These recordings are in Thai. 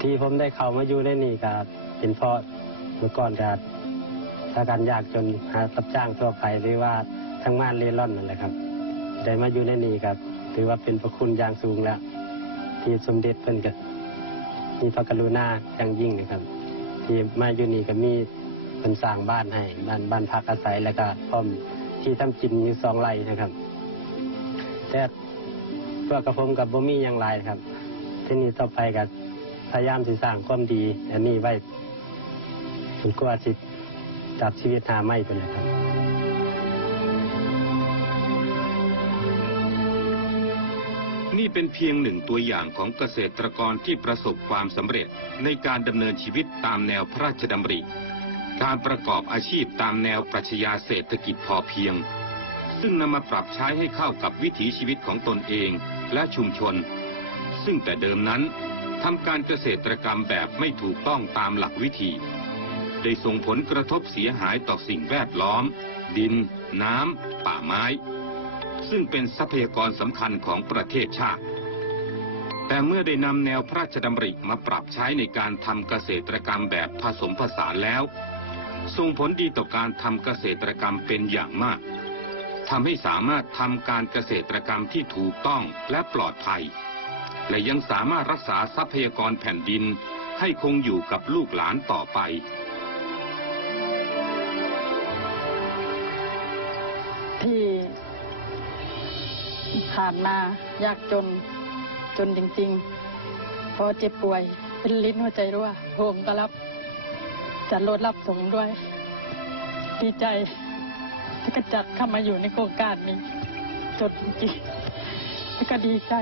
ที่ผมได้เข้ามาอยู่ในนี่ก็เป็นเพราะเมื่อก่อนก็ถ้าการยากจนหารับจ้างทั่วไปหรือว่าทั้งงานเร่ร่อนนั่นแหละครับได้มาอยู่ในนี่ครับถือว่าเป็นพระคุณอย่างสูงแล้ว ที่สมเด็จเพิ่นก็มีพระกรุณาอย่างยิ่งนะครับ ที่มาอยู่นี่ก็มีเพิ่นสร้างบ้านให้บ้านบ้านพักอาศัยแล้วก็พร้อมที่ทำกินอยู่สองไร่นะครับ แต่พวกกระผมกับบ่มีอย่างไรครับที่นี่ต่อไปก็ พยายามสิสร้างความดี อันนี้ไว้จนกว่าสิจับชีวิตหาไม่เป็นเลยครับนี่เป็นเพียงหนึ่งตัวอย่างของเกษตรกรที่ประสบความสำเร็จในการดำเนินชีวิตตามแนวพระราชดำริ การประกอบอาชีพตามแนวปรัชญาเศรษฐกิจพอเพียง ซึ่งนำมาปรับใช้ให้เข้ากับวิถีชีวิตของตนเองและชุมชน ซึ่งแต่เดิมนั้น ทำการเกษตรกรรมแบบไม่ถูกต้องตามหลักวิธี ได้ส่งผลกระทบเสียหายต่อสิ่งแวดล้อม ดิน น้ำ ป่าไม้ ซึ่งเป็นทรัพยากรสำคัญของประเทศชาติ แต่เมื่อได้นำแนวพระราชดำริมาปรับใช้ในการทำเกษตรกรรมแบบผสมผสานแล้วส่งผลดีต่อการทำเกษตรกรรมเป็นอย่างมากทำให้สามารถทำการเกษตรกรรมที่ถูกต้องและปลอดภัย และยังสามารถรักษาทรัพยากรแผ่นดินให้คงอยู่กับลูกหลานต่อไป ที่ผ่านมายากจนจนจริงๆ พอเจ็บป่วยเป็นลิ้นหัวใจรั่วผมก็รับจัดรถรับส่งด้วย ดีใจที่กระจัดเข้ามาอยู่ในโครงการนี้จนจริงๆแล้วก็ดีใจ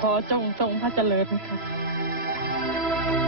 ขอจงทรงพระเจริญค่ะ